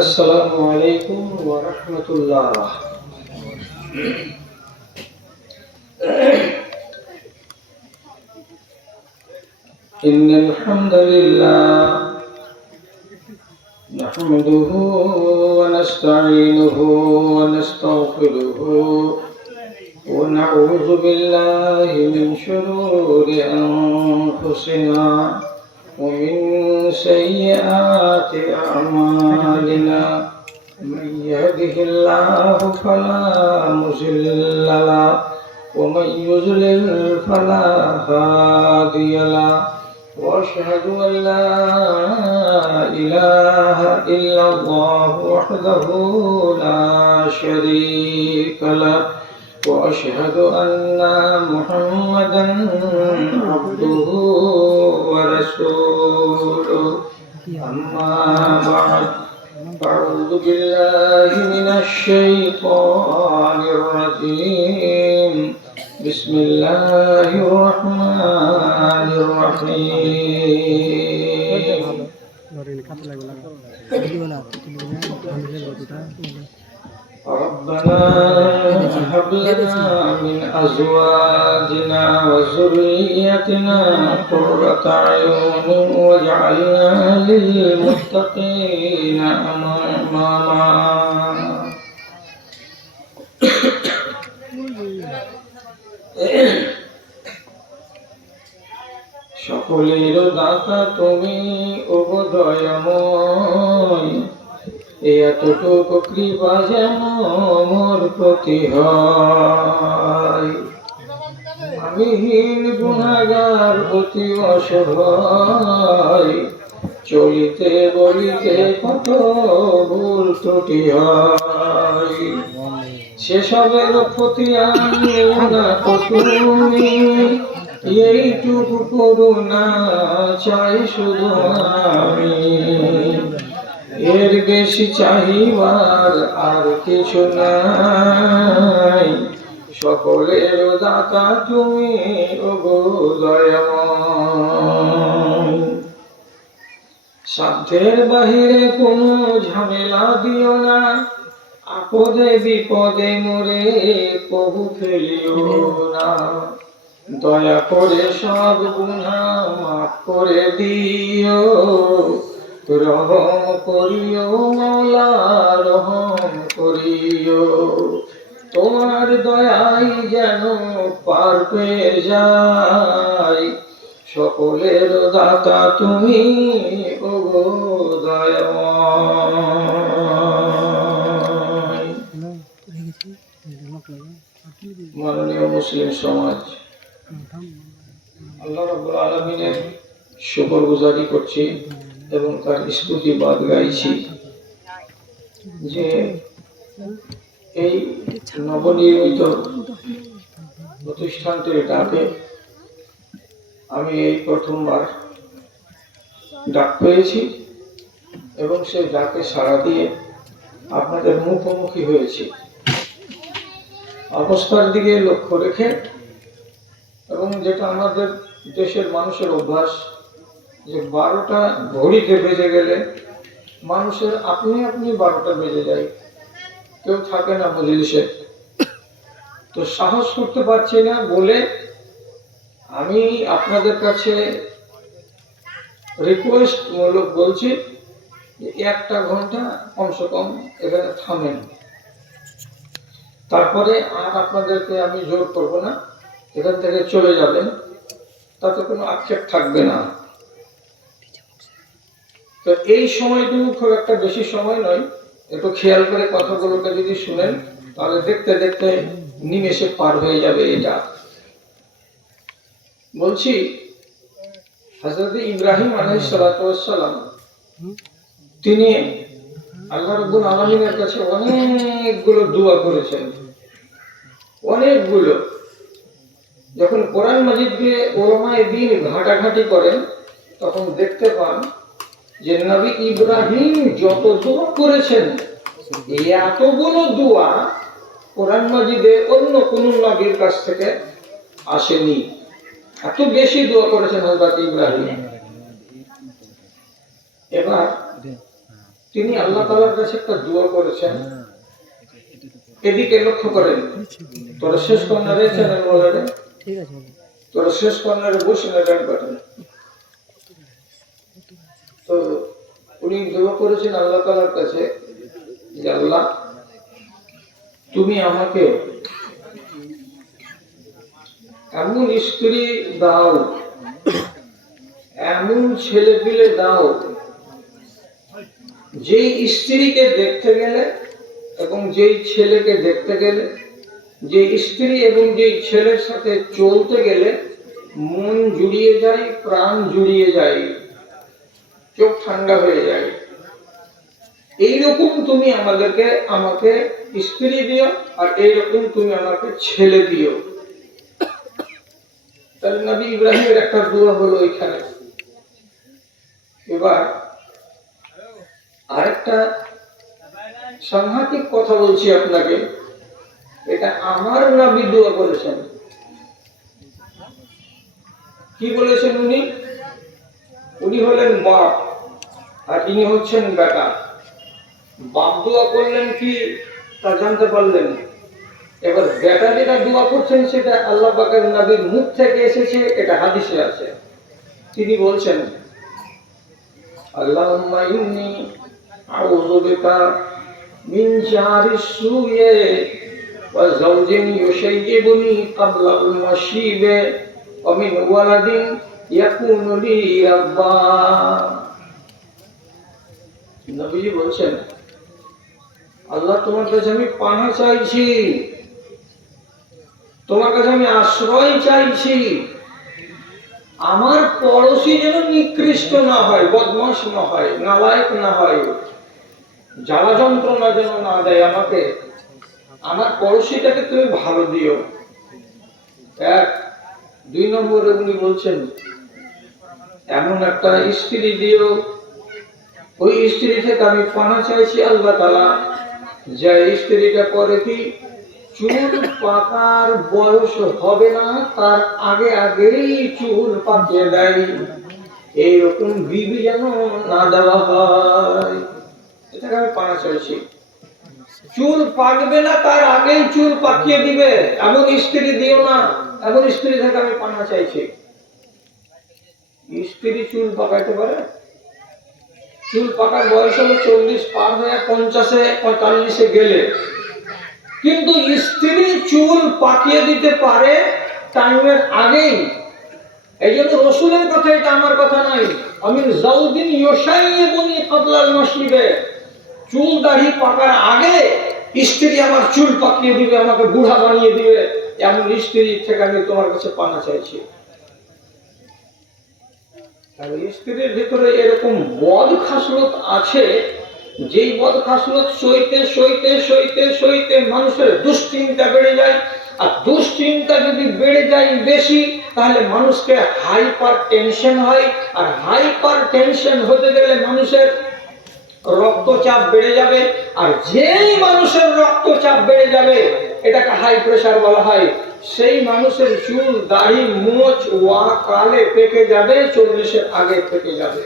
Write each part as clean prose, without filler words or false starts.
আসসালামু আলাইকুম ওয়া রাহমাতুল্লাহ। ইন্নাল হামদালিল্লাহ নাহমাদুহু ওয়া নাস্তাঈনুহু ওয়া নাস্তাগফিরুহু ওয়া নাউযু বিল্লাহি মিন শুরুরি আনফুসিনা ومن سيئات أعمالنا من يهده الله فلا مضل له ومن يضلل فلا هادي له وأشهد أن لا إله إلا الله وحده لا شريك له وأشهد أن محمدا عبده ورسوله أما بعد أعوذ بالله من الشيطان الرجيم بسم الله الرحمن الرحيم ربنا هب لنا من أزواجنا وذريتنا قرة أعين واجعلنا للمتقين إماما সকলের দাতা তুমি ওগো দয়াময়, এতটুকু কৃপা যেন মোর প্রতি হয়। আমি হীন গুনাহগার অতি অসহায়, চলিতে বলিতে কত ভুল ত্রুটি হয়। সেসবের প্রতি আমি না তুমি এইটুকু করুণা চাই শুধু আমি, এর বেশি চাহিবার আর কিছু নাই। সকলের দাতা তুমি ওগো দয়াময়, সাধ্যের বাহিরে কোনো ঝামেলা দিও না, আপদে বিপদে মোরে কবু ফেলিও না। দয়া করে সব গুনাহ মাফ করে দিও, রহম করিও মওলা রহম করিও। তোমার দয়াই যেন পার পেয়ে যায়, সকলের দাতা তুমি ওগো দয়াময়। মাননীয় মুসলিম সমাজ, আল্লাহ রাব্বুল আলামিনের শুকরগুজারি করছি এবং তার স্তুতিবাদ গাইছি যে এই নবনির্মিত প্রতিষ্ঠানটির ডাকে আমি এই প্রথমবার ডাক পেয়েছি এবং সেই ডাকে সাড়া দিয়ে আপনাদের মুখোমুখি হয়েছি। অবস্থার দিকে লক্ষ্য রেখে এবং যেটা আমাদের দেশের মানুষের অভ্যাস যে 12টা ঘড়িতে বেজে গেলে মানুষের আপনি 12টা বেজে যায়, কেউ থাকে না মজলিসে। তো সাহস করতে পারছি না বলে আমি আপনাদের কাছে রিকোয়েস্ট মূলক বলছি যে 1টা ঘন্টা কমসে কম এখানে থামেন, তারপরে আর আপনাদেরকে আমি জোর করব না, এখান থেকে চলে যাবেন, তাতে কোনো আক্ষেপ থাকবে না। তো এই সময়টুকু খুব একটা বেশি সময় নয়, একটু খেয়াল করে কথাগুলোকে যদি শুনেন তাহলে দেখতে দেখতে নিমেষে পার হয়ে যাবে। এটা বলছি, হযরত ইব্রাহিম আলাইহিস সালাতু ওয়াস সালাম তিনি আল্লাহ রাব্বুল আলামিনের কাছে অনেকগুলো দোয়া করেছেন, অনেকগুলো। যখন কোরআন মাজিদ দিয়ে ওলামায়ে দ্বীন ঘাটাঘাটি করেন তখন দেখতে পান যে নবী ইব্রাহিম যত দোয়া করেছেন এতগুলো দোয়া কোরআন মাজিদে অন্য কোন নবীর কাছ থেকে আসেনি। এত বেশি দোয়া করেছেন হযরত ইব্রাহিম। এবার তিনি আল্লাহ তাআলার কাছে একটা দোয়া করেছেন, এদিকে লক্ষ্য করেন। তোরা শেষ কর্নারে চ্যানেল বলে ঠিক আছে, তোরা শেষ কর্নারে বসে না গান পাঠান। তো উনি দোয়া করেছেন আল্লাহ তাআলার কাছে যে আল্লাহ তুমি আমাকে এমন স্ত্রী দাও, এমন ছেলে পিলে দাও যেই স্ত্রীকে দেখতে গেলে এবং যেই ছেলেকে দেখতে গেলে, যে স্ত্রী এবং যেই ছেলের সাথে চলতে গেলে মন জুড়িয়ে যায়, প্রাণ জুড়িয়ে যায়, চোখ ঠান্ডা হয়ে যায়। এইরকম তুমি আমাকে স্ত্রী দিও, আর এইরকম তুমি আমাকে ছেলে দিও। তাহলে নবী ইব্রাহিমের একটা দোয়া হলো এখানে। এবার আরেকটা সাংঘাতিক কথা বলছি আপনাকে, এটা আমার নবী দোয়া করেছেন। কি বলেছেন উনি? উনি হলেন বাপ আর ইনি হচ্ছেন বেটা। বাপ দোয়া করলেন কি তা জানতে পারলেন। এবার বেটা যেটা দোয়া করছেন সেটা আল্লাহ পাকের নবীর মুখ থেকে এসেছে, এটা হাদিসে আছে। তিনি বলছেন আল্লাহুম্মা ইন্নী আউযু বিকা মিন জারিস সুয়ে ওয়া যাওজিন ইউশাইয়িবুনি ক্বাবলা আল মাশিবে ওয়া মিন ওয়ালাদিন ইয়াকুনু লি রাব্বা। নবীজি বলছেন আল্লাহ তোমার কাছে আমি পানা চাইছি, তোমার কাছে আমি আশ্রয় চাইছি। আমার পড়োশী যেন নিকৃষ্ট না হয়, বদমাশ না হয়, নালায়েক না হয়, জ্বালা যন্ত্রণা যেন না দেয় আমাকে। আমার পড়োশীটাকে তুমি ভালো দিও। এক। দুই নম্বরে উনি বলছেন এমন একটা স্ত্রী দিও, ওই স্ত্রী থেকে আমি পানা চাইছি আল্লাহ তাআলা, যে স্ত্রীটা করে কি চুল পাকার বয়স হবে না তার আগে আগেই চুল পাকিয়ে দেয়। এইরকম বিবি যেন না দেওয়া হয়, এটাকে আমি পানা চাইছি। চুল পাকবে না তার আগেই চুল পাকিয়ে দিবে এমন স্ত্রী দিও না, এমন স্ত্রী থেকে আমি পানা চাইছি। স্ত্রী চুল পাকাইতে পারে? চুল পাকার বয়স হলো 40 পার হয়ে 50-এ 45-এ গেলে, কিন্তু স্ত্রী চুল পাকিয়ে দিতে পারে টাইমের আগেই। এই জন্য রসুলের কথা, এটা আমার কথা নাই। আমি যাওজিন ইউশাইয়িবুনি ক্বাবলা আল মাশিবে, চুল দাড়ি পাকার আগে স্ত্রী আমার চুল পাকিয়ে দিবে, আমাকে বুড়া বানিয়ে দিবে, এমন স্ত্রী থেকে আমি তোমার কাছে পানা চাইছি। স্ত্রীর ভিতরে এরকম বদ খাসলত আছে, যেই বদ খাসলত সইতে সইতে সইতে সইতে মানুষের দুশ্চিন্তা বেড়ে যায়। আর দুশ্চিন্তা যদি বেড়ে যায় বেশি, তাহলে মানুষকে হাইপার টেনশন হয়। আর হাইপার টেনশন হতে গেলে মানুষের রক্তচাপ বেড়ে যাবে। আর যেই মানুষের রক্তচাপ বেড়ে যাবে, এটাকে হাই প্রেসার বলা হয়, সেই মানুষের চুল দাড়ি মোচ কালে পেকে যাবে, 40-এর আগে পেকে যাবে।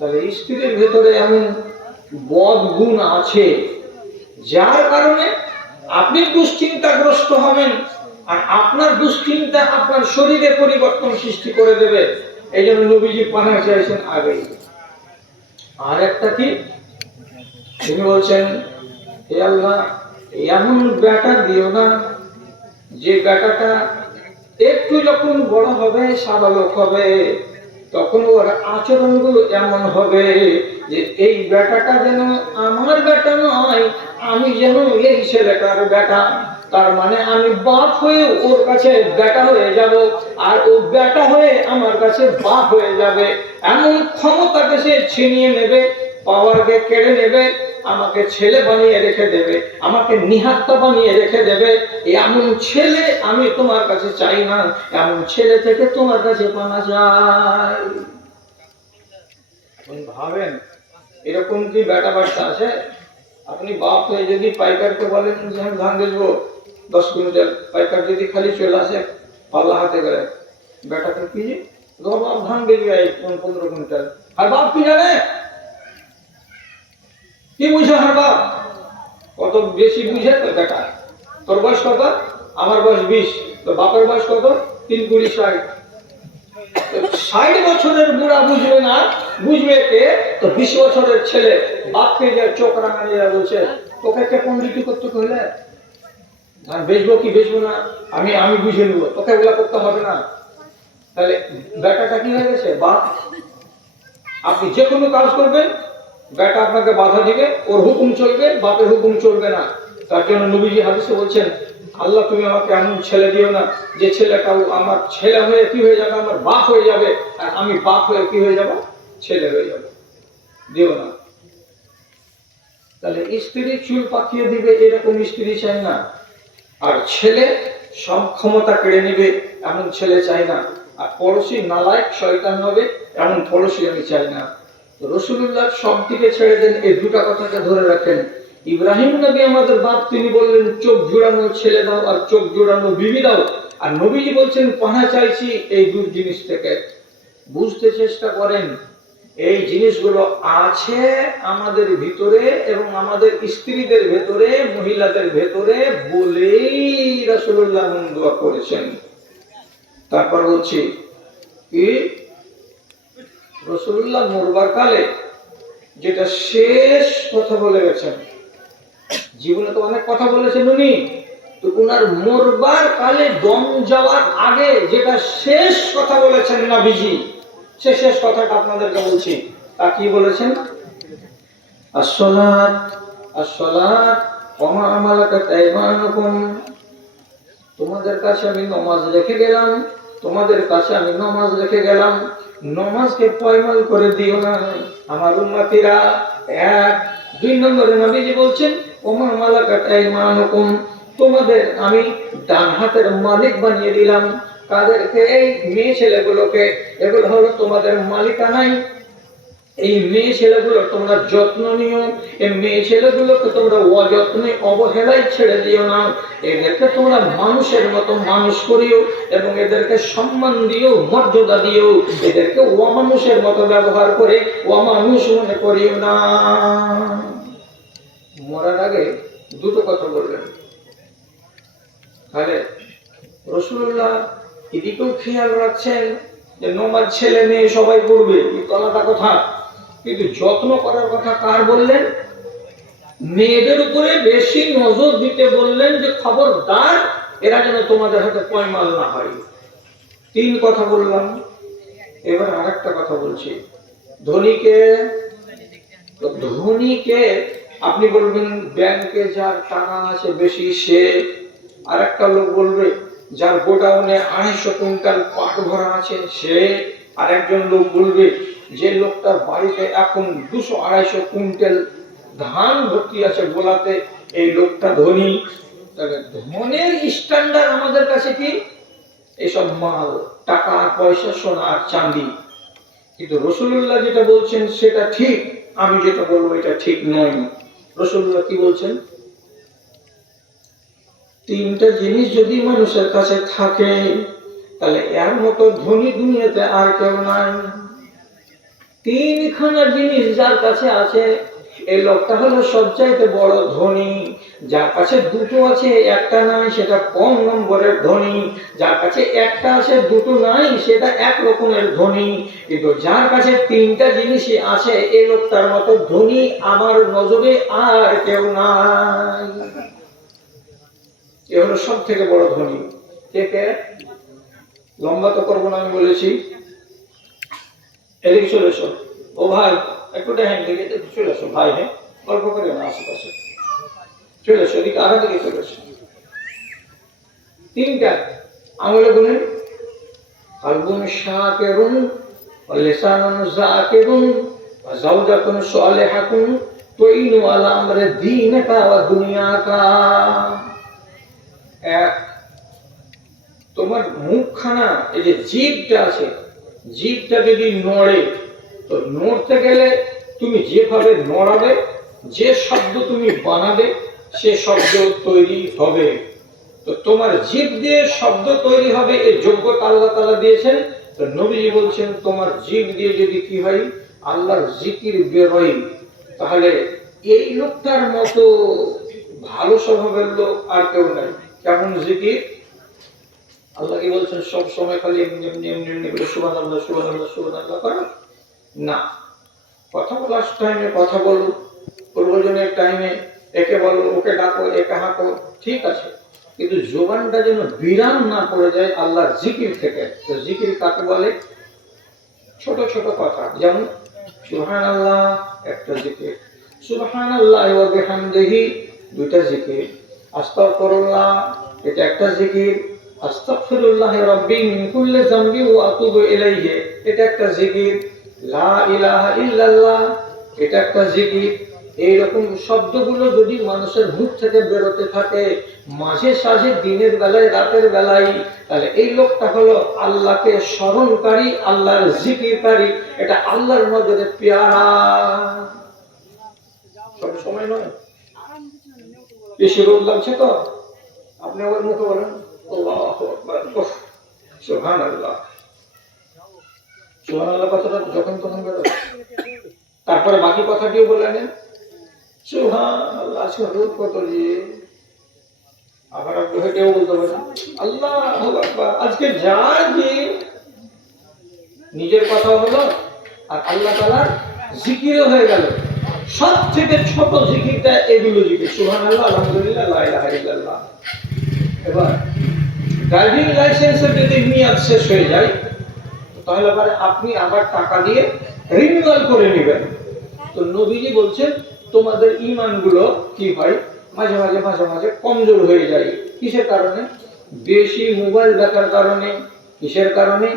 তাহলে স্ত্রীর ভেতরে এমন বদ গুণ আছে, যার কারণে আপনি দুশ্চিন্তাগ্রস্ত হবেন, আর আপনার দুশ্চিন্তা আপনার শরীরে পরিবর্তন সৃষ্টি করে দেবে। এই জন্য নবীজি পানা চাইছেন আগেই। আর একটা কি তিনি বলছেন, হে আল্লাহ এমন বেটা দিও না যে বেটাটা একটু যখন বড় হবে, সাবালক হবে, তখন ওর আচরণগুলো এমন হবে যে এই বেটাটা যেন আমার বেটা নয়, আমি যেন এই ছেলেটার বেটা। তার মানে আমি বাপ হয়ে ওর কাছে বেটা হয়ে যাব, আর ও বেটা হয়ে আমার কাছে বাপ হয়ে যাবে। এমন ক্ষমতাকে সে ছিনিয়ে নেবে, পাওয়ারকে কেড়ে নেবে, আমাকে ছেলে বানিয়ে রেখে দেবে, আমাকে নিহাত্তা বানিয়ে রেখে দেবে, এমন ছেলে আমি তোমার কাছে চাই না, এমন ছেলে থেকে তোমার কাছে পানা চাই। ভাবেন এরকম কি বেটা বাচ্চা আছে? আপনি বাপ হয়ে যদি পাইকারকে বলেন যে আমি ধান বেচবো 10 কুইন্টাল, পাইকার যদি খালি চলে আসে পাল্লা হাতে করে, বেটাকে কি বাপ ধান বেচবে 15 কুইন্টাল, আর বাপ কি জানে, কি বুঝে আমার বাপ? কত বেশি বুঝে তো বেটা। তোর বয়স কত? আমার বয়স 20, তো বাপের বয়স কত? 3 20 60। 60 বছরের বুড়া বুঝবে না, বুঝবে কে? তো 20 বছরের ছেলে বাপকে যে চোখ রাঙানিয়া বলছে তোকে কে পন্ডিতি করতে কইলে, আর বেচবো কি বেচবো না আমি আমি বুঝে নেব, তোকে ওগুলা করতে হবে না। তাহলে বেটাটা কি হয়ে গেছে? বাপ। আপনি যে কোনো কাজ করবেন বেটা আপনাকে বাধা দিবে, ওর হুকুম চলবে, বাপের হুকুম চলবে না। তার জন্য নবীজি হাদিসে বলছেন, আল্লাহ তুমি আমাকে এমন ছেলে দিও না যে ছেলেটাও আমার ছেলে হয়ে কি হয়ে যাবে, আমার বাপ হয়ে যাবে, আর আমি বাপ হয়ে কি হয়ে যাব, ছেলে হয়ে যাব, দিও না। তাহলে স্ত্রী চুল পাকিয়ে দিবে এরকম স্ত্রী চাই না, আর ছেলে সব ক্ষমতা কেড়ে নিবে এমন ছেলে চাই না, আর পড়োশি নালায়েক শয়তান হবে এমন পড়োশি আমি চাই না। রাসূলুল্লাহ সব দিকে ছেড়ে দেন, এই দুটো কথাকে ধরে রাখেন। ইব্রাহিম নবী আমাদের বাপ, তিনি বললেন চোখ জোড়ানো ছেলে দাও আর চোখ জোড়ানো বিবি দাও, আর নবীজি বলছেন পানা চাইছি এই দুই জিনিস থেকে। বুঝতে চেষ্টা করেন এই জিনিসগুলো আছে আমাদের ভিতরে এবং আমাদের স্ত্রীদের ভেতরে, মহিলাদের ভেতরে, বলেই রাসূলুল্লাহ দোয়া করেছেন। তারপর বলছি কি, রাসূলুল্লাহ মরবার কালে যেটা শেষ কথা বলে গেছেন, জীবনে তো অনেক কথা বলেছেন উনি, তো উনার মরবার কালে দম যাওয়ার আগে যেটা শেষ কথা বলেছেন নবীজি, সে শেষ কথাটা আপনাদেরকে বলছি। তা কি বলেছেন? আসসালাত আসসালাত ওয়া মা মালাকাত আইমানুকুম, তোমাদের কাছে আমি নামাজ রেখে গেলাম, তোমাদের কাছে আমি নামাজ রেখে গেলাম, নামাজকে পয়মাল করে দিও না আমার উম্মতিরা। 1 2 নম্বরে নবীজি বলছেন ওয়া মা মালাকাত আইমানুকুম, তোমাদের আমি ডান হাতের মালিক বানিয়ে দিলাম। কাদেরকে? এই মেয়ে ছেলেগুলোকে, এগুলো হলো তোমাদের মালিকানাই। এই মেয়ে ছেলেগুলো তোমরা যত্ন নিও, এই মেয়ে ছেলেগুলোকে তোমরা অযত্নে অবহেলায় ছেড়ে দিও না, এদেরকে তোমরা মানুষের মতো মানুষ করিও এবং এদেরকে সম্মান দিও, মর্যাদা দিও, এদেরকে অমানুষের মতো ব্যবহার করে অমানুষ মনে করিও না। মরার আগে দুটো কথা বললেন। তাহলে রাসূলুল্লাহ এদিকেও খেয়াল রাখছেন যে নামাজ ছেলে মেয়ে সবাই পড়বে, এই কথাটা কথা, কিন্তু যত্ন করার কথা কার বললেন? মেয়েদের উপরে বেশি নজর দিতে বললেন, যে খবরদার এরা যেন তোমাদের হাতে পয়মাল না হয়। 3 কথা বললাম, এবার আরেকটা কথা বলছি। ধনীকে, ধনীকে আপনি বলবেন ব্যাংকে যার টাকা আছে বেশি সে, আরেকটা লোক বলবে যার গোডাউনে 250 কুইন্টাল পাট ভরা আছে সে, আর একজন লোক বলবে যে লোকটার বাড়িতে এখন 200-250 কুইন্টাল ধান ভর্তি আছে গোলাতে, এই লোকটা ধনী। ধনের স্ট্যান্ডার্ড আমাদের কাছে কি? এইসব মাল, টাকা, পয়সা, সোনা আর চাঁদি। কিন্তু রাসূলুল্লাহ যেটা বলছেন সেটা ঠিক, আমি যেটা বলবো এটা ঠিক নয়। রাসূলুল্লাহ কি বলছেন? 3টা জিনিস যদি মানুষের কাছে থাকে তাহলে এর মতো ধনী দুনিয়াতে আর কেউ নাই। 3খানা জিনিস যার কাছে আছে এই লোকটা হলো সবচাইতে বড় ধনী। যার কাছে 2টো আছে একটা নাই সেটা কম নম্বরের ধনী, যার কাছে একটা আছে 2টো নাই সেটা এক রকমের ধনী, কিন্তু যার কাছে 3টা জিনিসই আছে এই লোকটার মতো ধনী আমার নজরে আর কেউ নাই। এ হলো সব থেকে বড় ধনী। কে কে? লম্বা তো করবো না, আমি বলেছি। এদিকে চলে এসো। ও ভাই একটু দেখেন দিকে চলে এসো ভাই, হ্যাঁ গল্প করে না, আশেপাশে চলে এসো, এদিকে আগে দিকে চলে এসো। 3টা আঙুলে গুনেন। কালবুন শাকিরুন ওয়া লিসানুন যাকিরুন ওয়া যাওজাতুন সালিহাতুন তুইনু আলা আমরে দীনকা ওয়া দুনিয়াকা। এক, তোমার মুখখানা, এই যে জিভটা আছে, জিভটা যদি নড়ে, তো নড়তে গেলে তুমি যেভাবে নড়াবে, যে শব্দ তুমি বানাবে, সে শব্দ তৈরি হবে। তো তোমার জিভ দিয়ে শব্দ তৈরি হবে, এই যোগ্যতা আল্লাহ তাআলা দিয়েছেন। তো নবীজি বলছেন তোমার জিভ দিয়ে যদি কি হয়, আল্লাহর জিকির বের হয়, তাহলে এই লোকটার মতো ভালো স্বভাবের লোক আর কেউ নাই। কেমন জিকির? আল্লাহ কি বলছেন সব সময় খালি এমনি এমনি এমনি এমনি করে সুবহানাল্লাহ সুবহানাল্লাহ সুবহানাল্লাহ করো না। কথা বলার টাইমে কথা বলো, প্রয়োজনের টাইমে একে বলো, ওকে ডাকো, একে হাঁকো, ঠিক আছে, কিন্তু জবানটা যেন বিরাম না পড়ে যায় আল্লাহর জিকির থেকে। তো জিকির কাকে বলে? ছোট ছোট কথা, যেমন সুবহানাল্লাহ একটা জিকির, সুবহানাল্লাহ ওয়া বিহামদিহি দুইটা জিকির, আস্তাগফিরুল্লাহ এটা একটা জিকির, আস্তাগফিরুল্লাহ রাব্বি মিন কুল্লি যামবি ওয়া আতুবু ইলাইহি এটা একটা জিকির, লা ইলাহা ইল্লাল্লাহ এটা একটা জিকির। এইরকম শব্দগুলো যদি মানুষের মুখ থেকে বেরোতে থাকে মাঝে সাঝে, দিনের বেলায় রাতের বেলায়, তাহলে এই লোকটা হলো আল্লাহকে স্মরণকারী, আল্লাহর জিকিরকারী। এটা আল্লাহর নজরে পেয়ারা। সব সময় নয়। বেশি রোদ লাগছে তো আপনি আবার মুখে বলেন আল্লাহু আকবার, সুবহানাল্লাহ সুবহানাল্লাহ কথাটা যখন তখন বেরোয়। তারপরে বাকি কথাটিও বলে নেন, সুবহানাল্লাহ। আজকে রোদ কত যে, আবার আপনি হেঁটেও বলতে পারেন আল্লাহু আকবার। আজকে যা যে নিজের কথা হলো আর আল্লাহ তাআলার জিকিরও হয়ে গেল। সব থেকে ছোট জিকিরটা এগুলো জিকির, সুবহানাল্লাহ, আলহামদুলিল্লাহ, লা ইলাহা ইল্লাল্লাহ। এবার ড্রাইভিং লাইসেন্সের যদি মেয়াদ শেষ হয়ে যায়, তাহলে আবার আপনি আবার টাকা দিয়ে রিনিউয়াল করে নেবেন। তো নবীজি বলছেন তোমাদের ঈমানগুলো কি হয়, মাঝে মাঝে মাঝে মাঝে কমজোর হয়ে যায়। কিসের কারণে? বেশি মোবাইল দেখার কারণে। কিসের কারণে?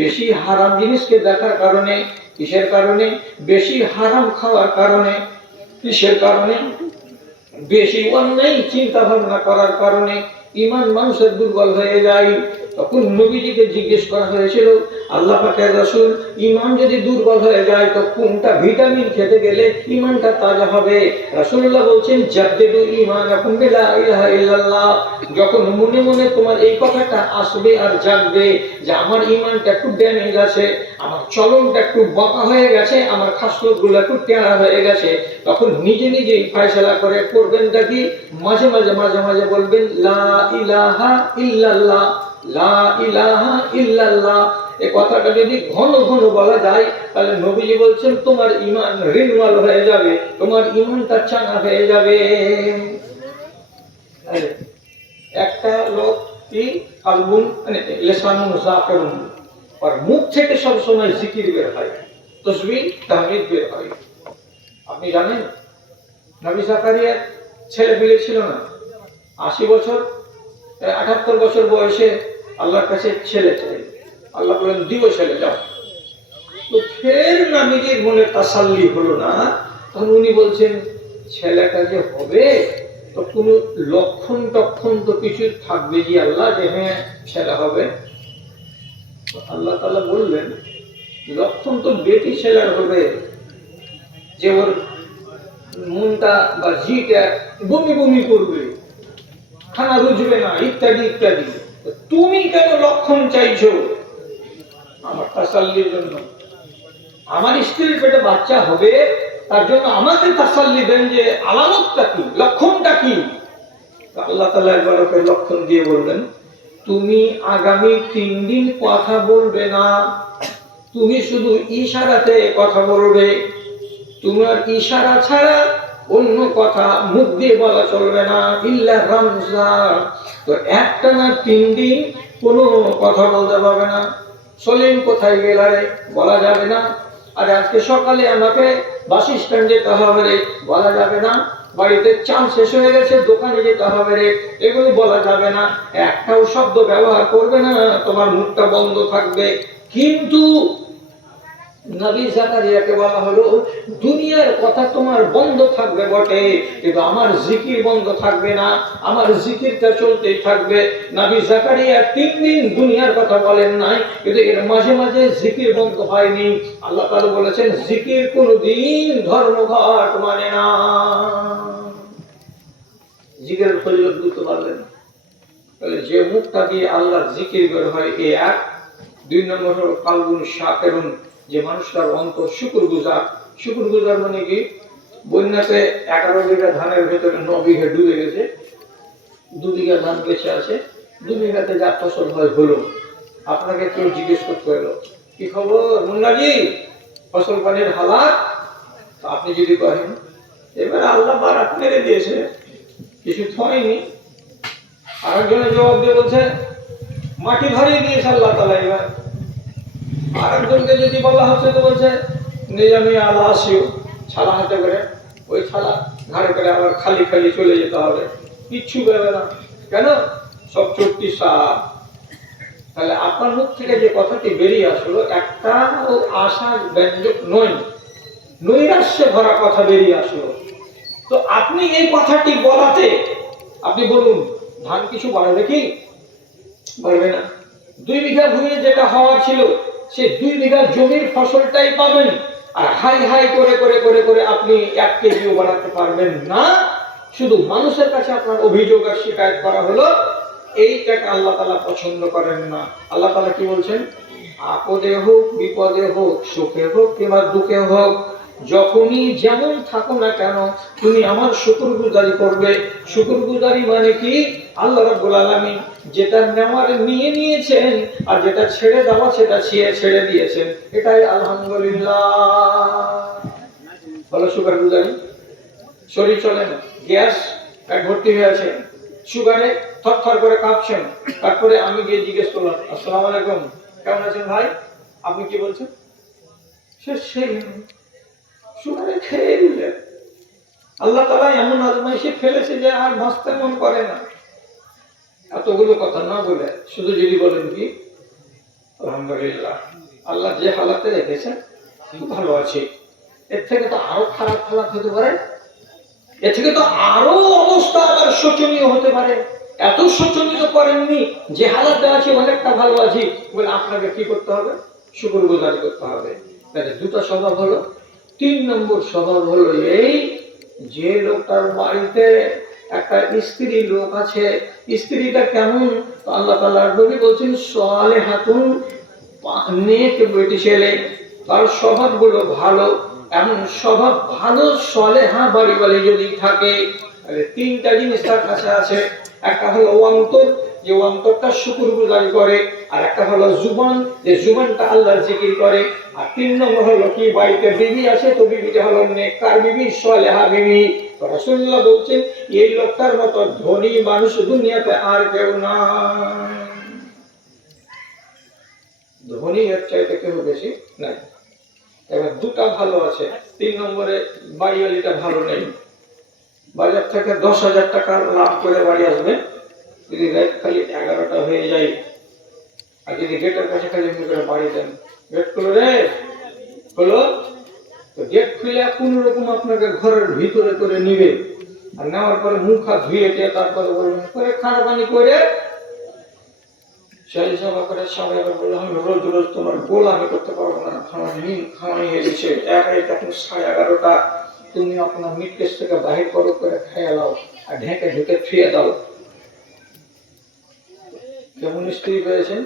বেশি হারাম জিনিসকে দেখার কারণে। কিসের কারণে? বেশি হারাম খাওয়ার কারণে। কিসের কারণে? বেশি অন্যায় চিন্তা ভাবনা করার কারণে ঈমান মানুষের দুর্বল হয়ে যায়। তখন নবীজিকে জিজ্ঞেস করা হয়েছিল, আল্লাহ পাকের রাসূল, ঈমান যদি দুর্বল হয়ে যায় তো কোনটা ভিটামিন খেতে গেলে ঈমানটা তাজা হবে? রাসূলুল্লাহ বলছেন, জাদ্দিদু ঈমানাকুম বিলা ইলাহা ইল্লাল্লাহ। যখন মনে মনে তোমার এই কথাটা আসবে আর জাগবে যে আমার ঈমানটা একটু ড্যামেজ আছে, আমার চলনটা একটু বাঁকা হয়ে গেছে, আমার খাসলতগুলো একটু টেঁড়া হয়ে গেছে, তখন নিজে নিজেই ফয়সালা করে করবেনটা কি? মাঝে মাঝে মাঝে মাঝে বলবেন লা ইলাহা ইল্লাল্লাহ, লা ইলাহা ইল্লাল্লাহ। এই কথাটা যদি ঘন ঘন বলা যায়, তাহলে নবীজি বলছেন তোমার ঈমান রিনিউয়াল হয়ে যাবে, তোমার ঈমানটা চাঙ্গা হয়ে যাবে। একটা লোক কি কালবুন মানে লিসানুন যাকিরুন, আর মুখ থেকে সব সময় জিকির বের হয়, তাসবিহ তাহমিদ বের হয়। আপনি জানেন নবী জাকারিয়ার ছেলে পেলে ছিল না, 80 বছর 78 বছর বয়সে আল্লাহর কাছে ছেলে চাই। আল্লাহ বলেন দিও ছেলে, যাও। তো ফের নবীজির মনে তাসাল্লি হলো না, তখন উনি বলছেন ছেলেটা যে হবে তো কোনো লক্ষণ টক্ষণ তো কিছু থাকবে যে আল্লাহ যে হ্যাঁ ছেলে হবে। আল্লাহ তাআলা বললেন লক্ষণ তো বেটি ছেলের হবে, যে ওর মনটা বা জিটা বমি বমি করবে, খানা রুজবে না, ইত্যাদি ইত্যাদি। তুমি কেন লক্ষণ চাইছো? আমার তাসাল্লির জন্য। আমার স্ত্রীর পেটে বাচ্চা হবে, তার জন্য আমাকে তাসাল্লি দেন যে আলামতটা কি, লক্ষণটা কি। আল্লাহ তাআলা একবার ওকে লক্ষণ দিয়ে বলবেন, তুমি আগামী 3 দিন কথা বলবে না, তুমি শুধু ইশারাতে কথা বলবে। তোমার ইশারা ছাড়া অন্য কথা মুখ দিয়ে বলা চলবে না, ইল্লা রামজা। তো একটানা 3 দিন কোনো কথা বলতে পারবে না। সলিম কোথায় গেলারে বলা যাবে না। আর আজকে সকালে আমাকে বাস স্ট্যান্ড যেতে হবে রে বলা যাবে না। বাড়িতে চাল শেষ হয়ে গেছে দোকানে যেতে হবে রে, এগুলো বলা যাবে না। একটাও শব্দ ব্যবহার করবে না, তোমার মুখটা বন্ধ থাকবে। কিন্তু নবী জাকারিয়াকে বলা হলো দুনিয়ার কথা তোমার বন্ধ থাকবে বটে, কিন্তু আমার জিকির বন্ধ থাকবে না, আমার জিকিরটা চলতেই থাকবে। নবী জাকারিয়া 3 দিন দুনিয়ার কথা বলেন নাই, কিন্তু এর মাঝে মাঝে জিকির বন্ধ হয়নি। আল্লাহ তাআলা বলেছেন জিকির কোনদিন ধর্মঘট মানে না। জিকিরের ফজিলত বুঝতে পারলেন? তাহলে যে মুখটা দিয়ে আল্লাহর জিকির বের হয় এই এক। 2 নম্বর হলো কালবুন শাকিরুন, যে মানুষটার অন্তর শুকরগুজার। শুকরগুজার মানে কি? বন্যাতে 11 বিঘা ধানের ভেতরে 9 বিঘা ডুবে গেছে, 2 বিঘা ধান বেঁচে আছে, 2 বিঘাতে যা ফসল হয় হলো। আপনাকে কেউ জিজ্ঞেস করতে হলো কি খবর মুন্নাজি, ফসল পানির হালাত? আপনি যদি কহেন এবার আল্লাহ বারাক মেরে দিয়েছে, কিছু হয়নি, আরেকজনের জবাব দিয়ে বলছে মাটি ভরিয়ে দিয়েছে আল্লাহ তাআলা। এবার আরেকজনকে যদি বলা হচ্ছে তো বলছে নিজামি আল্লাহ আসিও, ছালা হাতে করে, ওই ছালা ঘাড়ে করে আবার খালি খালি চলে যেতে হবে, কিচ্ছু বেরোবে না। কেন? সব চুক্তি সাপ। তাহলে আপনার মুখ থেকে যে কথাটি বেরিয়ে আসলো একটা আশার ব্যঞ্জক নয়, নৈরাশ্যে ভরা কথা বেরিয়ে আসলো। তো আপনি এই কথাটি বলাতে আপনি বলুন ধান কিছু বাড়বে কি? বাড়বে না। 2 বিঘা ভূমি যেটা হওয়ার ছিল সে 2 বিঘা জমির ফসলটাই পাবেন, আর হাই হাই করে করে করে করে আপনি 1 কেজিও বাড়াতে পারবেন না। শুধু মানুষের কাছে আপনার অভিযোগ আর শিকায়ত করা হলো, এইটাকে আল্লাহ তাআলা পছন্দ করেন না। আল্লাহ তাআলা কি বলছেন? আপদে হোক, বিপদে হোক, সুখে হোক কিংবা দুঃখে হোক, যখনই যেমন থাকো না কেন তুমি আমার শুকরগুজারি করবে। শুকরগুজারি মানে কি? আল্লাহ রাব্বুল আলামিন যেটা নেওয়ার নিয়ে নিয়েছেন, আর যেটা ছেড়ে দেওয়া সেটা ছেড়ে দিয়েছেন, এটাই আলহামদুলিল্লাহ। বলো শুকরগুজারি। শরীর চলে না, গ্যাস পেট ভর্তি হয়ে আছে, সুগারে থরথর করে কাঁপছেন, তারপরে আমি গিয়ে জিজ্ঞেস করলাম আসসালামু আলাইকুম, কেমন আছেন ভাই? আপনি কি বলছেন? সেই সুগারে খেয়ে দিলে আল্লাহ তাআলা এমন আজমাইশে ফেলেছে যে আর বাঁচতে মন করে না। এতগুলো কথা না বলে শুধু যদি বলেন কি আলহামদুলিল্লাহ, আল্লাহ যে হালাতে রেখেছেন খুব ভালো আছে। এর থেকে তো আরো খারাপ হালাত হতে পারে, এর থেকে তো আরো অবস্থা আবার শোচনীয় হতে পারে। এত শোচনীয় করেননি, যে হালাতে আছে অনেকটা ভালো আছি বলে আপনাকে কি করতে হবে? শুকরগুজারি করতে হবে। তাহলে 2টা স্বভাব হলো। 3 নম্বর স্বভাব হলো এই, যে লোকটার বাড়িতে একটা স্ত্রী লোক আছে, স্ত্রীটা কেমন? আল্লাহ তাআলার নবী বলছেন সালেহাতুন, নেক বেটি ছেলে, তার স্বভাবগুলো ভালো। এমন স্বভাব ভালো সালেহা বাড়ি যদি থাকে, তাহলে 3টা জিনিস তার কাছে আছে। একটা হলো অন্তর, যে অন্তরটা শুকরগুজারি করে, আর একটা হলো জুবান, যে জুবানটা আল্লাহর জিকির করে, আর 3 নম্বর হলো কি বাড়িতে বিবি আছে, তো বিবিটা হলো নেককার বিবি, সালেহা বিবি। রাসূলুল্লাহ বলছেন এই লোকটার মতো ধনী মানুষ দুনিয়াতে আর কেউ না। ধনী এর চাইতে কেউ বেশি নাই। এবার 2টা ভালো আছে, 3 নম্বরে বাড়িওয়ালিটা ভালো নেই। বাজার থেকে 10,000 টাকা লাভ করে বাড়ি আসবে, যদি রাত খালি 11টা হয়ে যায়, আর যদি গেটের কাছে খালি করে বাড়ি দেন, গেট খুলে রে হলো, তো গেট খুলে কোন রকম আপনাকে ঘরের ভিতরে করে নিবে, আর নেওয়ার পরে মুখ হাত ধুয়ে দিয়ে তারপরে বলবেন করে খানা পানি করে সেই সভা করে সবাই বললো আমি রোজ রোজ তোমার গোলামি করতে পারবো না, আমার নীল খাওয়াই হয়ে গেছে, একাই তখন 11:30, তুমি আপনার মিটকেস থেকে বাহির করো করে খেয়ে নাও, আর ঢেকে ঢুকে ফিরে দাও। কেমন স্ত্রী পেয়েছেন?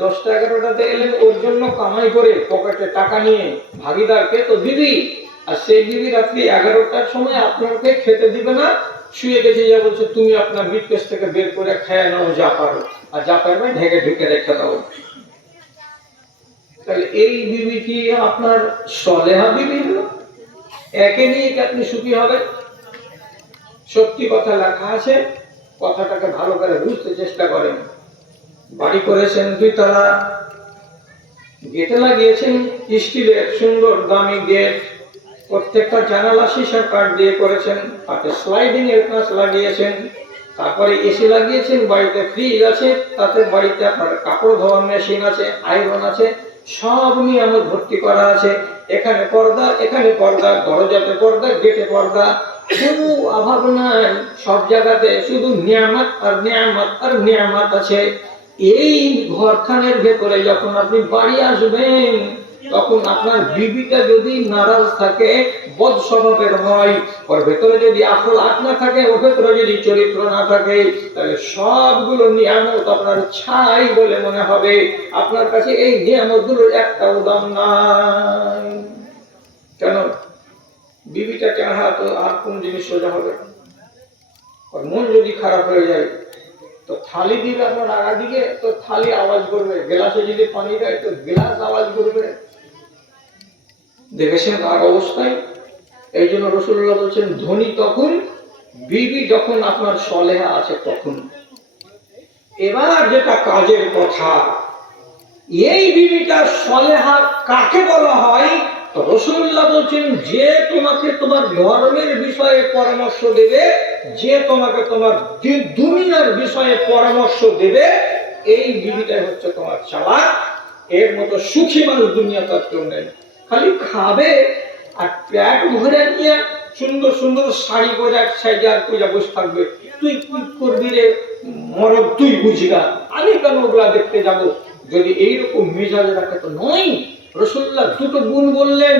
10টা 11টাতে এলেন ওর জন্য কামাই করে পকেটে টাকা নিয়ে, ভাগিদারকে তো দিবি, আর সেই দিবি রাত্রি 11টার সময় আপনাকে খেতে দিবে না, শুয়ে গেছে, যা বলছে তুমি আপনার মিটকেস থেকে বের করে খেয়ে নাও যা পারো, আর যা পারবে ঢেকে ঢুকে রেখে দাও। তাহলে এই বিবি কি আপনার সালেহা বিবি হলো? একে নিয়ে কি আপনি সুখী হবেন? সত্যি কথা লেখা আছে, কথাটাকে ভালো করে বুঝতে চেষ্টা করেন। বাড়ি করেছেন 2 তলা, গেটে লাগিয়েছেন স্টিলের সুন্দর দামি গেট, প্রত্যেকটা জানালা সীসার কাঠ দিয়ে করেছেন, তাতে স্লাইডিং এর কাঁচ লাগিয়েছেন, তারপরে এসি লাগিয়েছেন, বাড়িতে ফ্রিজ আছে, তাতে বাড়িতে আপনার কাপড় ধোয়ার মেশিন আছে, আয়রন আছে, সব নিয়ামত ভর্তি করা আছে। এখানে পর্দা, এখানে পর্দা, দরজাতে পর্দা, গেটে পর্দা, কোনো অভাব নাই। সব জায়গাতে শুধু নিয়ামত আর নিয়ামত আর নিয়ামত আছে। এই ঘরখানের ভেতরে যখন আপনি বাড়ি আসবেন, তখন আপনার বিবিটা যদি নারাজ থাকে, বদ স্বভাবের হয়, ওর ভেতরে যদি আখলাক না থাকে, ওর ভেতরে যদি চরিত্র না থাকে, তাহলে সবগুলো নিয়ামত আপনার ছাই বলে মনে হবে। আপনার কাছে এই নিয়ামতগুলোর একটাও দাম নাই। কেন? বিবিটা চাহা তো আর কোন জিনিস সোজা হবে। আর মন যদি খারাপ হয়ে যায়, তো থালি দিলে আপনার আগা দিকে, তো থালি আওয়াজ করবে। গ্লাসে যদি পানি দেয়, তো গ্লাস আওয়াজ করবে। দেখেছেন আর অবস্থায়? এই জন্য রাসূলুল্লাহ বলছেন, ধনী তখন, বিবি যখন আপনার সলেহা আছে তখন। এবার যেটা কাজের কথা, এই বিবিটা সলেহা কাকে বলা হয়? তো রাসূলুল্লাহ বলছেন, যে তোমাকে তোমার ধর্মের বিষয়ে পরামর্শ দেবে, যে তোমাকে তোমার দুনিয়ার বিষয়ে পরামর্শ দেবে, এই বিবিটাই হচ্ছে তোমার চালাক। এর মতো সুখী মানুষ দুনিয়াতে আর কেউ নেই। খালি খাবে আর পেট ভরে নিয়ে সুন্দর সুন্দর শাড়ি পরে সাইজার পূজা বসে থাকবে। তুই কি করবি রে মরদ, তুই বুঝিগা, আমি কেন ওগুলা দেখতে যাব? যদি এইরকম মেজাজ রাখে তো নয়। রাসূলুল্লাহ দুটো গুণ বললেন,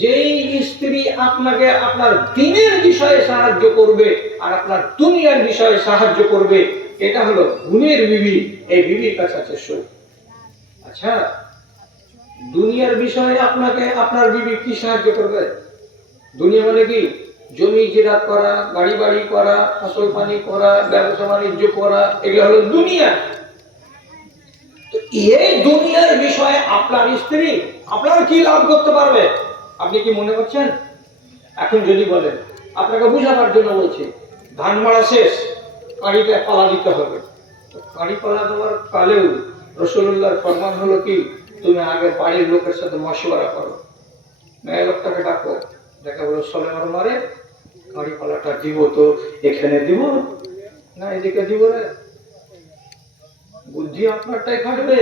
যেই স্ত্রী আপনাকে আপনার দিনের বিষয়ে সাহায্য করবে আর আপনার দুনিয়ার বিষয়ে সাহায্য করবে, এটা হলো গুণের বিবি। এই বিবির কাছে আছে সুখ। আচ্ছা, দুনিয়ার বিষয়ে আপনাকে আপনার বিবি কি সাহায্য করবে? দুনিয়া মানে কি? জমি জিরাত করা, গাড়ি বাড়ি করা, ফসল পানি করা, ব্যবসা বাণিজ্য করা, এগুলো হলো দুনিয়া। তো এই দুনিয়ার বিষয়ে আপনার স্ত্রী আপনার কি লাভ করতে পারবে? আপনি কি মনে করছেন? এখন যদি বলেন, আপনাকে বুঝাবার জন্য বলছি, ধান মারা শেষ, কাঁড়িতে পালা দিতে হবে। তো কাঁড়ি পালা দেওয়ার কালেও রাসূলুল্লাহর ফরমান হলো কি, তুমি আগে বাড়ির লোকের সাথে মশওয়ারা করো। মেয়ে লোকটাকে ডাকো, দেখা বলো সলেমার মারে কাঁড়ি পালাটা দিব, তো এখানে দিব না এদিকে দিব রে? বুদ্ধি আপনারটাই খাটবে,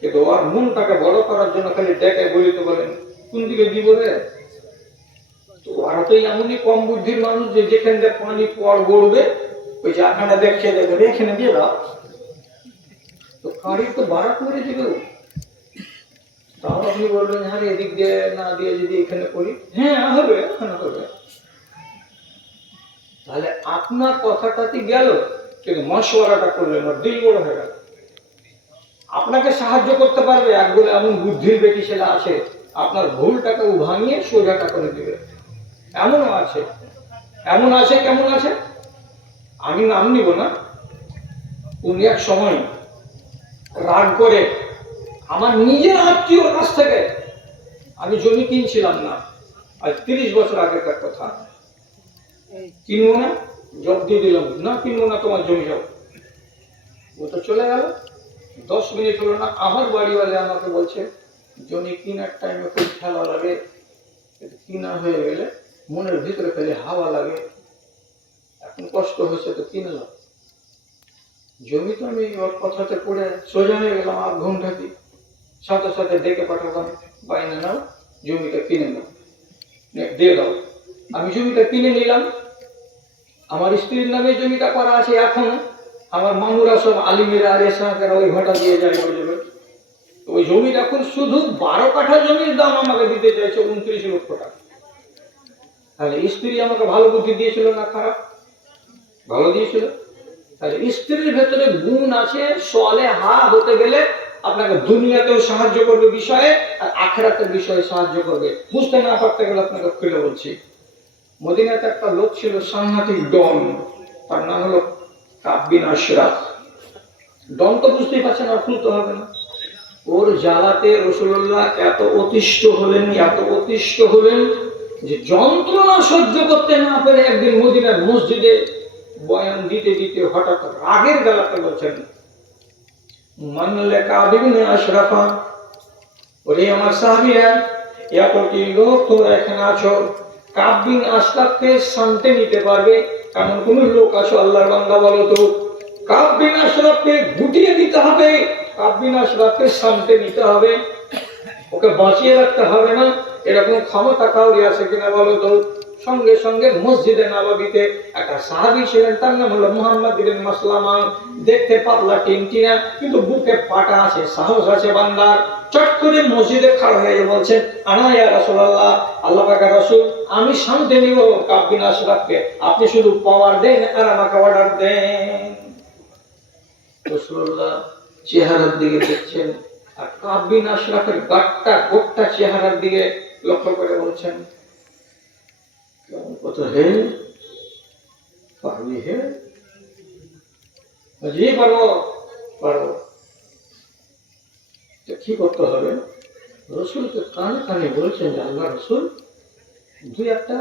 কিন্তু আর মনটাকে বড় করার জন্য খালি ডেকে বলিতে বলেন কোন দিকে দিব রে। তো আর তো এমনই কম বুদ্ধির মানুষ যে যেখানে পানি পর গড়বে, ওই জায়গাটা দেখে দেখবে এখানে দিয়ে দাও, তো কাঁড়ি তো বাড়া করে দিবে। তাও আপনি বলবেন, হ্যাঁ এদিক দিয়ে না দিয়ে যদি এখানে করি, হ্যাঁ হবে, এখানে হবে। তাহলে আপনার কথাটাতে গেল, কিন্তু মশওয়ারাটা করলেন আর দিল বড় হয়ে গেল। আপনাকে সাহায্য করতে পারবে, এক বলে এমন বুদ্ধির বেটি ছেলে আছে, আপনার ভুলটাকে ভাঙিয়ে সোজাটা করে দিবে। এমনও আছে, এমন আছে। কেমন আছে? আমি নাম নিব না। উনি এক সময় রাগ করে আমার নিজের আত্মীয়র কাছ থেকে, আমি জমি কিনছিলাম না, আজ 30 বছর আগেকার কথা, কিনবো না, জব দিয়ে দিলাম, না কিনবো না, তোমার জমি যাও। ও তো চলে গেল। 10 মিনিট হলো না, আমার বাড়িওয়ালে আমাকে বলছে, জমি কেনার টাইমে খুব ঠেলা লাগে, কিনা হয়ে গেলে মনের ভিতরে খালি হাওয়া লাগে, এখন কষ্ট হয়েছে তো কিনলাম। জমি তো আমি ওর কথাতে পড়ে সোজা হয়ে গেলাম, আর ঘুমটা কি সাথে সাথে ডেকে পাঠালাম, বাইনা নাও, জমিটা কিনে নাও, দিয়ে দাও। আমি জমিটা কিনে নিলাম, আমার স্ত্রীর নামে জমিটা করা আছে। এখন আমার মামুরা সব আলিমেরা আর এসাহাকেরা ওই ভাটা দিয়ে যায় বলে, ওই জমির এখন শুধু 12 কাঠা জমির দাম আমাকে দিতে চাইছে 29 লক্ষ টাকা। তাহলে স্ত্রী আমাকে ভালো বুদ্ধি দিয়েছিল না খারাপ? ভালো দিয়েছিল। তাহলে স্ত্রীর ভেতরে গুণ আছে, সলেহা হতে গেলে আপনাকে দুনিয়াতেও সাহায্য করবে বিষয়ে, আর আখিরাতের বিষয়ে সাহায্য করবে। বুঝতে না পারতে গেলে আপনাকে খুলে বলছি, মদিনাতে একটা লোক ছিল সাংঘাতিক ডন, তার নাম হলো কাব বিন আশরাফ। ডন তো বুঝতেই পারছেন, আর খুলতে হবে না। ওর জ্বালাতে রাসূলুল্লাহ এত অতিষ্ঠ হলেন যে যন্ত্রণা সহ্য করতে না পেরে একদিন মদিনার মসজিদে বয়ান দিতে দিতে হঠাৎ রাগের জ্বালাতে বলছেন, মানলে কাব বিন আশরাফা, ওরে আমার সাহাবীরা, এতটি লোক তোমরা এখানে আছো, কাব বিন আশরাফকে শান্তি নিতে পারবে এমন কোন লোক আছো? আল্লাহর বান্দা বলো তো। কাব বিন আশরাফকে গুটিয়ে দিতে হবে, কাব বিন আশরাফকে শান্তি নিতে হবে। ওকে বাঁচিয়ে রাখতে হবে না, এরকম ক্ষমতা কাউরি আছে কিনা বলো তো? সঙ্গে সঙ্গে মসজিদে নববীতে একটা সাহাবী ছিলেন, তার নাম হলো মুহাম্মদ ইবনে মাসলামা। দেখতে পাতলা টিনটিনা, কিন্তু বুকে পাটা আছে, সাহস আছে বান্দার। চট করে মসজিদে খাড়া হয়ে বলছেন, আনা ইয়া রাসূলুল্লাহ, আল্লাহ পাকের রাসূল, আমি শান্তি নিব কাব বিন আশরাফকে, আপনি শুধু পাওয়ার দেন আর আমাকে অর্ডার দেন। রাসূলুল্লাহ চেহারার দিকে দেখছেন, আর কাব বিন আশরাফের গোটটা চেহারার দিকে লক্ষ্য করে বলছেন, কত হে পারবি হে, জি পারবো পারবো। কি করতে হবে? রসুলকে কানে কানে বলছেন যে আল্লাহ রসুল, দুই একটা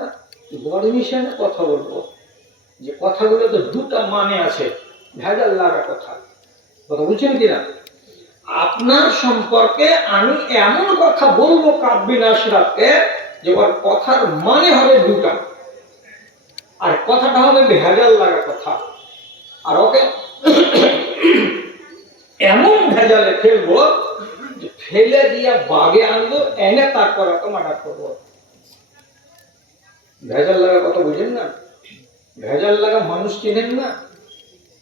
বড় মিশনে কথা বলবো, যে কথাগুলো তো দুটা মানে আছে, ভেজাল লাগা কথা বলছেন কিনা? আপনার সম্পর্কে আমি এমন কথা বলবো কাব বিন আশরাফকে, যে ওর কথার মানে হবে দুটা, আর কথাটা হবে ভেজাল লাগা কথা। আর ওকে এমন ভেজালে ফেলবো যে ফেলে দিয়া বাগে আনবো, এনে তারপর ওকে মার্ডার করবো। ভেজাল লাগা কথা বুঝেন না? ভেজাল লাগা মানুষ চিনেন না?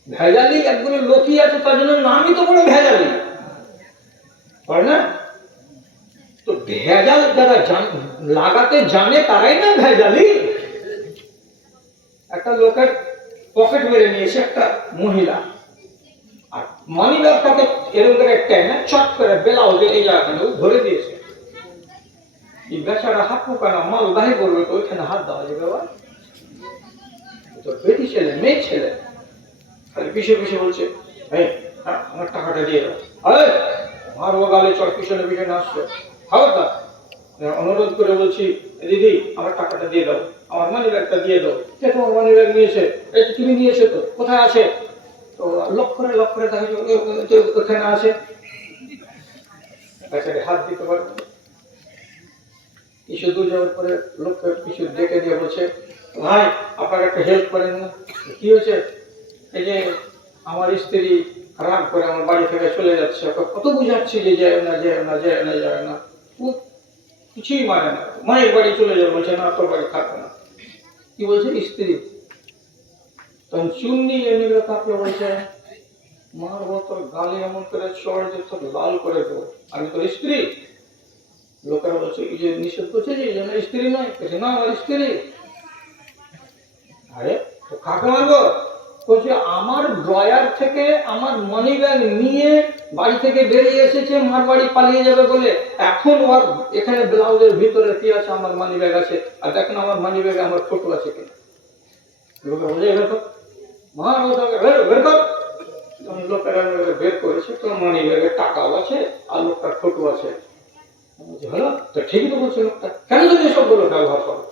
ভেজালি একগুলো লোকই আছে, তার জন্য নামই তো বড় ভেজালি, হয় না? তো ভেজাল যারা লাগাতে জানে তারাই না ভেজালি। একটা লোকের পকেট মেরে নিয়েছে একটা মহিলা, আর মানি ব্যাগটাকে এরকম করে টেনে চট করে ব্লাউজে এই জায়গাটা ধরে দিয়েছে। এই বেচারা হাত মুখানা মাল বাহির করবে, তো ওইখানে হাত দেওয়া যাবে? বাবা তো বেটি ছেলে, মেয়ে ছেলে, খালি পিছিয়ে পিছিয়ে বলছে, আমার টাকাটা দিয়ে দাও। আমার ও গালে চট পিছনে পিছনে আসছে। খবরদার, অনুরোধ করে বলছি, দিদি আমার টাকাটা দিয়ে দাও, আমার মানি ব্যাগটা দিয়ে দাও। কে তোমার মানি ব্যাগ নিয়েছে? তুমি নিয়েছো তো, কোথায় আছে? তো লক্ষ্য করে দেখা ওখানে আছে। বেচারে হাত দিতে পারবে। কিছু দূর যাওয়ার পরে লোককে কিছু ডেকে দিয়ে বলছে, ভাই আপনার একটা হেল্প করেন না? কি হয়েছে? এই যে আমার স্ত্রী রাগ করে আমার বাড়ি থেকে চলে যাচ্ছে, কত বুঝাচ্ছি যে যায় না যায় না যায় না যায় না, কিছুই মানে না, মায়ের বাড়ি চলে যাবে, বলছে না তোর বাড়ি থাকবে না। কি বলছে? স্ত্রী। তখন চুন্নি এমনি তাকে বলছে, মারবো তোর গালে এমন করে চড় যে তোর লাল করে দেবো, আমি তোর স্ত্রী? লোকেরা বলছে, এই যে নিষেধ করছে যে স্ত্রী নয়, না আমার স্ত্রী। আরে তো কাকে মারবো? বলছে আমার ড্রয়ার থেকে আমার মানি ব্যাগ নিয়ে বাড়ি থেকে বেরিয়ে এসেছে, মার বাড়ি পালিয়ে যাবে বলে, এখন ওর এখানে ব্লাউজের ভিতরে কি আছে? আমার মানি ব্যাগ আছে, আর দেখেন আমার মানি ব্যাগে আমার ফটো আছে কিনা। লোকেরা বলছে এবার তো মার বের কর। লোকেরা বের করেছে, তো মানি ব্যাগে টাকাও আছে আর লোকটার ফটো আছে। হলো তো, ঠিকই তো বলছে লোকটা, কেন তুমি সবগুলো ব্যবহার করো?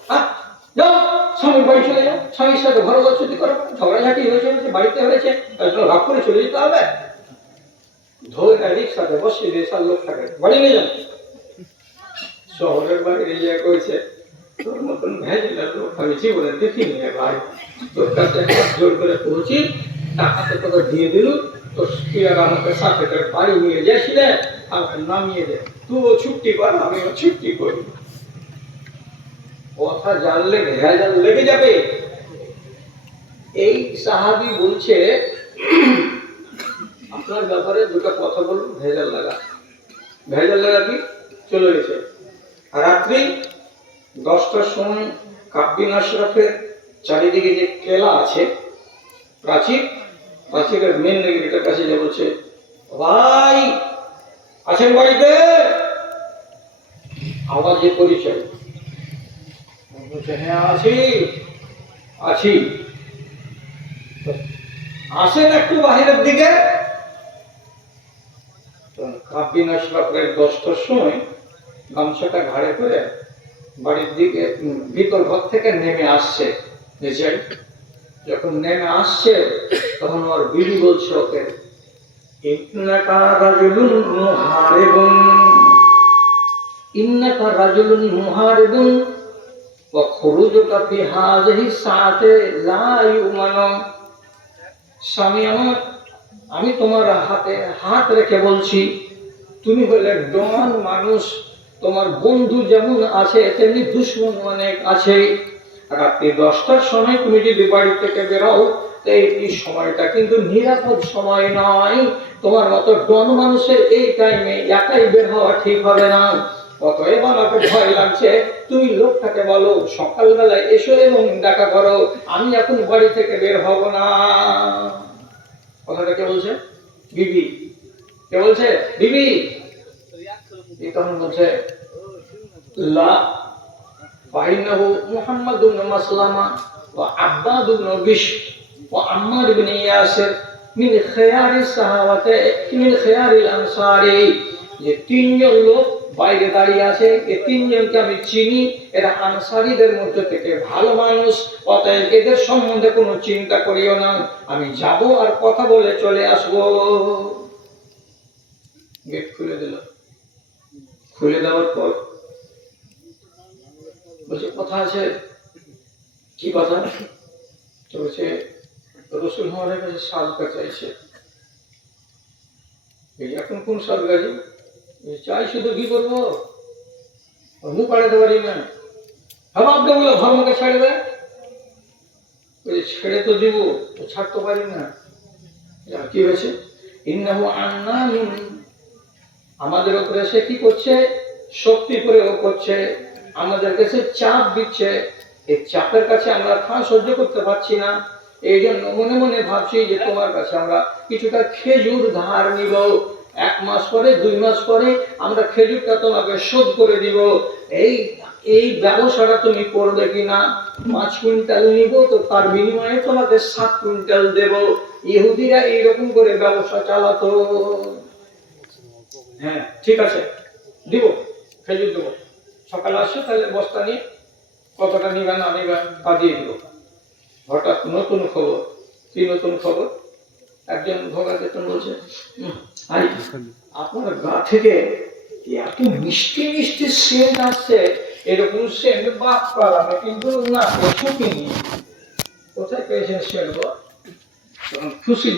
যাও স্বামীর বাড়ি চলে যাও, স্বামীর সাথে ঘর বসতি করো, ঝগড়াঝাটি হয়েছে বাড়িতে হয়েছে, তার জন্য রাগ করে চলে যেতে হবে? ধরে রিক্সাতে বসিয়ে দিয়ে সার লোকটাকে বাড়ি নিয়ে যান। শহরের বাড়ি এই জায়গায় করেছে, তোর মতন ভেজালের লোক আমি জীবনে দেখিনি ভাই। তোর কাছে জোর করে পৌঁছি, টাকাতে তোকে দিয়ে দিল, তোর তুই আর আমাকে সাথে করে বাড়ি নিয়ে যাচ্ছিলে, আমাকে নামিয়ে দে, তুইও ছুটি কর আমিও ছুটি করি। কথা জানলে ভেজাল লেগে যাবে। এই সাহাবী বলছে, আপনার ব্যাপারে দুটো কথা বলুন, ভেজাল লাগা। ভেজাল লাগা কি? চলে গেছে রাত্রি 10টার সময় কাব বিন আশরাফের চারিদিকে যে কেলা আছে, প্রাচীরের মেন গেটের কাছে যে বলছে, ভাই আছেন বাড়িতে? আওয়াজে পরিচয়। বলছে, হ্যাঁ আছি। আসেন একটু বাহিরের দিকে। কাব বিন আশরাফ 10টার সময় গামছাটা ঘাড়ে করে বাড়ির দিকে ভিতর ঘর থেকে নেমে আসছে। যখন নেমে আসছে, তখন ওর বিবি বলছে ওকে, ইন্নাকা রাজুলুন মুহারিবুন ওয়া খুরুজুকা ফি হাযিহি সাআতি লা ইউমানু। স্বামী আমার, আমি তোমার হাতে হাত রেখে বলছি, তুমি হলে ডন মানুষ, তোমার বন্ধু যেমন আছে তেমনি দুশ্মন অনেক আছে। রাত্রি 10টার সময় তুমি যদি বাড়ি থেকে বেরো, এই সময়টা কিন্তু নিরাপদ সময় নয়। তোমার মতো ডন মানুষের এই টাইমে একাই বের হওয়া ঠিক হবে না। অতএব আমাকে ভয় লাগছে, তুমি লোকটাকে বলো সকালবেলায় এসো এবং দেখা করো, আমি এখন বাড়ি থেকে বের হব না। কথাটা কে বলছে? বিবি। কে বলছে? বিবি। তখন বলছে লা ফাইনাহু মুহাম্মাদ ইবনে মাসলামা ওয়া আব্বাদ ইবনে বিশর ওয়া আম্মার ইবনে ইয়াসির মিন খিয়ারিস সাহাবাতে মিন খিয়ারিল আনসারি। যে তিনজন লোক বাইরে দাঁড়িয়ে আছে, এই তিনজনকে আমি চিনি, এরা আনসারীদের মধ্যে থেকে ভালো মানুষ। অতএব এদের সম্বন্ধে কোনো চিন্তা করিও না, আমি যাব আর কথা বলে চলে আসবো। গেট খুলে দিল। খুলে দেওয়ার পর বলছে কথা আছে। কি কথা? তো বলছে রসুল আমাদের কাছে সাদকা চাইছে। এখন কোন সাদকা চাই? শুধু কি করবো, মুখ পাড়াতে পারি না। হাবাব বলে ধর্মকে ছেড়ে দেয়। ছেড়ে তো দিব, ছাড়তে পারি না। কি হয়েছে? ইন্নাহু আন্নামিন, আমাদের উপরে সে কি করছে? শক্তি প্রয়োগ করছে, আমাদের কাছে চাপ দিচ্ছে। এই চাপের কাছে আমরা সহ্য করতে পারছি না। এই জন্য মনে মনে ভাবছি যে তোমার কাছে আমরা কিছুটা খেজুর ধার নিব। 1 মাস পরে 2 মাস পরে আমরা খেজুরটা তোমাকে শোধ করে দিব। এই ব্যবসাটা তুমি করবে কিনা? 5 কুইন্টাল নিব, তো তার বিনিময়ে তোমাকে 7 কুইন্টাল দেব। ইহুদিরা এইরকম করে ব্যবসা চালাতো। হ্যাঁ ঠিক আছে, দিব, খেজুর দেবো। সকালে আসো, তাহলে বস্তা নিয়ে কতটা নিবা না নিবা তা দিয়ে দিব। হঠাৎ নতুন খবর। কি নতুন খবর? একজন ভোগাবেতন বলছে, আপনার গা থেকে এত মিষ্টি মিষ্টি সেন্ট আসছে, এরকম সেন্ট বাদ পালামে কিন্তু না শুকিনি। কোথায় পেয়েছেন সেন্ট? খুশি